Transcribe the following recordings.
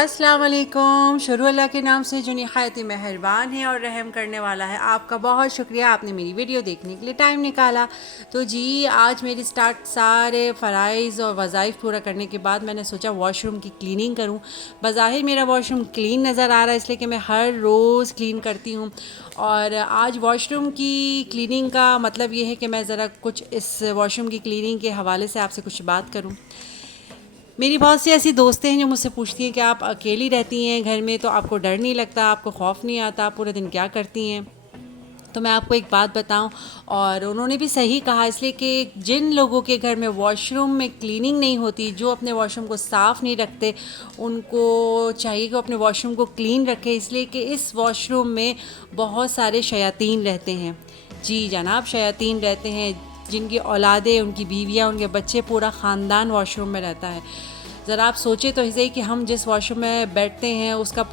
अस्सलाम वालेकुम। शुरू अल्लाह के नाम से जो निहायत ही मेहरबान है और रहम करने वाला है। आपका बहुत शुक्रिया, आपने मेरी वीडियो देखने के लिए टाइम निकाला। तो जी आज मेरी सारे फ़राइज़ और वज़ाइफ पूरा करने के बाद मैंने सोचा वॉशरूम की क्लीनिंग करूं। बज़ाहिर मेरा वॉशरूम क्लीन नज़र आ रहा है, इसलिए कि मैं हर रोज़ क्लीन करती हूँ। और आज वॉशरूम की क्लीनिंग का मतलब ये है कि मैं ज़रा कुछ इस वॉशरूम की क्लीनिंग के हवाले से आपसे कुछ बात करूँ। मेरी बहुत सी ऐसी दोस्तें हैं जो मुझसे पूछती हैं कि आप अकेली रहती हैं घर में, तो आपको डर नहीं लगता, आपको खौफ नहीं आता, आप पूरे दिन क्या करती हैं। तो मैं आपको एक बात बताऊं, और उन्होंने भी सही कहा, इसलिए कि जिन लोगों के घर में वॉशरूम में क्लीनिंग नहीं होती, जो अपने वॉशरूम को साफ़ नहीं रखते, उनको चाहिए कि वो अपने वॉशरूम को क्लीन रखें, इसलिए कि इस वॉशरूम में बहुत सारे शयातीन रहते हैं। जी जनाब, शयातीन रहते हैं, जिनकी औलादें, उनकी बीवियाँ, उनके बच्चे, पूरा ख़ानदान वॉशरूम में रहता है। ज़रा आप सोचें तो सही कि हम जिस वॉशरूम में बैठते हैं उसका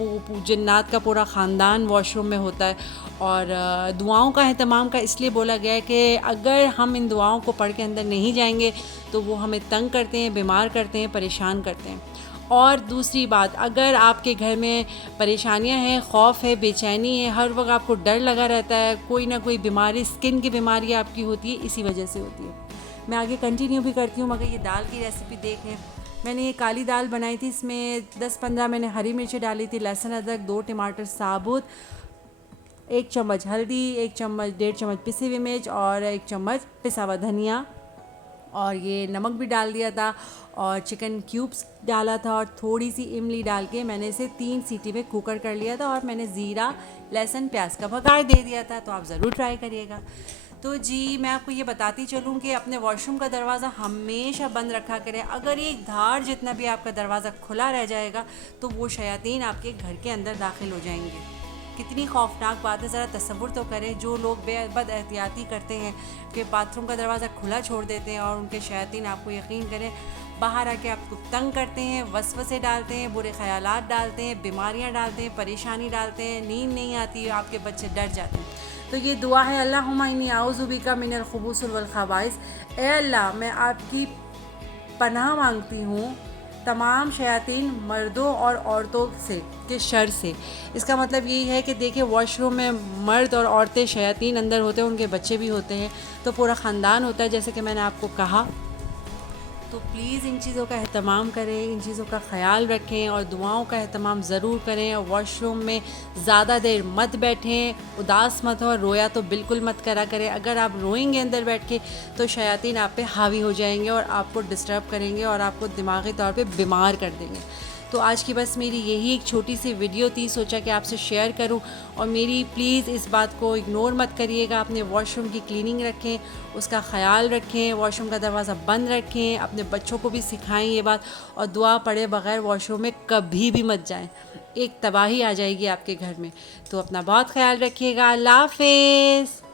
जन्नात का पूरा ख़ानदान वॉशरूम में होता है। और दुआओं का अहतमाम का इसलिए बोला गया है कि अगर हम इन दुआओं को पढ़ के अंदर नहीं जाएंगे तो वो हमें तंग करते हैं, बीमार करते हैं, परेशान करते हैं। और दूसरी बात, अगर आपके घर में परेशानियां हैं, खौफ है, बेचैनी है, हर वक्त आपको डर लगा रहता है, कोई ना कोई बीमारी, स्किन की बीमारी आपकी होती है, इसी वजह से होती है। मैं आगे कंटिन्यू भी करती हूँ, मगर ये दाल की रेसिपी देखें। मैंने ये काली दाल बनाई थी, इसमें 10-15 मैंने हरी मिर्ची डाली थी, लहसुन अदरक, 2 टमाटर साबुत, 1 चम्मच हल्दी, 1 चम्मच 1.5 चम्मच पिसी हुई मिर्च और 1 चम्मच पिसा हुआ धनिया, और ये नमक भी डाल दिया था, और चिकन क्यूब्स डाला था, और थोड़ी सी इमली डाल के मैंने इसे 3 सीटी में कुकर कर लिया था। और मैंने ज़ीरा, लहसुन, प्याज का बघार दे दिया था। तो आप ज़रूर ट्राई करिएगा। तो जी मैं आपको ये बताती चलूँ कि अपने वॉशरूम का दरवाज़ा हमेशा बंद रखा करें। अगर एक धार जितना भी आपका दरवाज़ा खुला रह जाएगा तो वो शयातीन आपके घर के अंदर दाखिल हो जाएंगे। कितनी खौफनाक बात है, ज़रा तसव्वुर तो करें। जो लोग बेबद एहतियाती करते हैं कि बाथरूम का दरवाज़ा खुला छोड़ देते हैं, और उनके शयातीन, आपको यकीन करें, बाहर आके आपको तंग करते हैं, वसवसे डालते हैं, बुरे ख़यालात डालते हैं, बीमारियां डालते हैं, परेशानी डालते हैं, नींद नहीं आती, आपके बच्चे डर जाते हैं। तो ये दुआ है, अल्लाहुम्मा इन्नी औज़ु बिका मिनल खुबूसिल वल खबाइस। ए अल्लाह, मैं आपकी पनाह मांगती हूँ तमाम शयातीन, मर्दों और औरतों से, के शर से। इसका मतलब यही है कि देखिए, वॉशरूम में मर्द और औरतें शयातीन अंदर होते हैं, उनके बच्चे भी होते हैं, तो पूरा ख़ानदान होता है, जैसे कि मैंने आपको कहा। तो प्लीज़ इन चीज़ों का अहतमाम करें, इन चीज़ों का ख़याल रखें, और दुआओं का अहतमाम ज़रूर करें। और वॉशरूम में ज़्यादा देर मत बैठें, उदास मत हो, रोया तो बिल्कुल मत करा करें। अगर आप रोएंगे अंदर बैठ के तो शयातीन आप पे हावी हो जाएंगे और आपको डिस्टर्ब करेंगे और आपको दिमागी तौर पे बीमार कर देंगे। तो आज की बस मेरी यही एक छोटी सी वीडियो थी, सोचा कि आपसे शेयर करूं। और मेरी प्लीज़ इस बात को इग्नोर मत करिएगा। अपने वॉशरूम की क्लीनिंग रखें, उसका ख़याल रखें, वॉशरूम का दरवाज़ा बंद रखें, अपने बच्चों को भी सिखाएं ये बात, और दुआ पढ़े बग़ैर वॉशरूम में कभी भी मत जाएं। एक तबाही आ जाएगी आपके घर में। तो अपना बहुत ख्याल रखिएगा। अल्लाह हाफ़िज़।